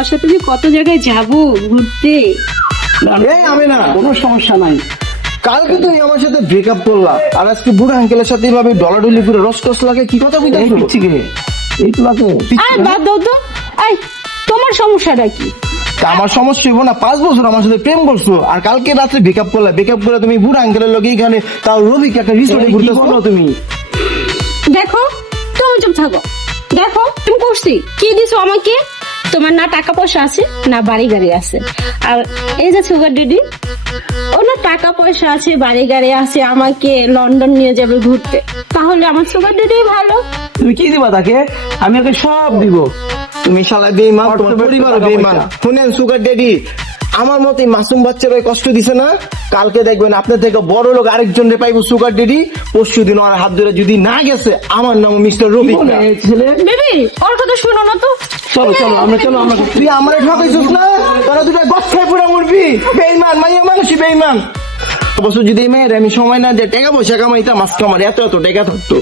তোমার সাথে যে কত জায়গায় যাব ঘুরতে। এই আমি না, কোনো সমস্যা নাই। কালকে তুমি আমার সাথে ব্রেকআপ করলা আর আজকে বুড়া আঙ্কেলের সাথে এইভাবে ডলাডলি করে রসকস লাগে, কি কথা এই কইতাছো? পিচ্ছি কে? এই তো লাগে। আরে বাদ দাও তো। এই তোমার সমস্যাটা কি? তা আমার সমস্যা হইব না? 5 বছর আমার সাথে প্রেম করছো আর কালকে রাত্রে ব্রেকআপ করলা, ব্রেকআপ করে তুমি বুড়া আঙ্কেলের লগে এখানে তাও রবিকে একটা রিসোর্টে এই কি ঘুরতেছো বলো তুমি? দেখো তুমি চুপ থাকো। দেখো তুমি করছি কি দিছো আমাকে? তোমার না টাকা পয়সা আছে না বাড়ি গাড়ি আছে। আর এই যে সুগার ডেডি, ও না টাকা পয়সা আছে বাড়ি গাড়ি আছে, আমাকে লন্ডন নিয়ে যাবে ঘুরতে। তাহলে আমার সুগার ডেডি ভালো। তুমি কি দিবা তাকে? আমি ওকে সব দিব। তুমি শালা বেঈমান, তোমার অর্থ পরিবারও টাকা বেঈমান। পয়সা। শুনেন সুগার ড্যাডি, আমার মতো এই মাসুম বাচ্চারা কষ্ট দিছে না, কালকে দেখবেন আপনার থেকে বড় লোক আরেকজন রে পাইবো সুগার ড্যাডি। পরশু দিন ওর হাত ধরে যদি না গেছে, আমার নাম মিস্টার রবি। বলে এই ছেলে, বেবি ওর কথা শোনো না তো। চলো চলো আমরা তুই আমার ঠকাইছিস না, তোরা দুটা গচ্ছায় পুরা মরবি। বেঈমান, মাইয়া মানুষই বেঈমান। বছর যদি এই মেয়ের আমি সময় না দিয়ে টাকা পয়সা কামাইতাম, আজকে আমার এত টাকা থাকতো।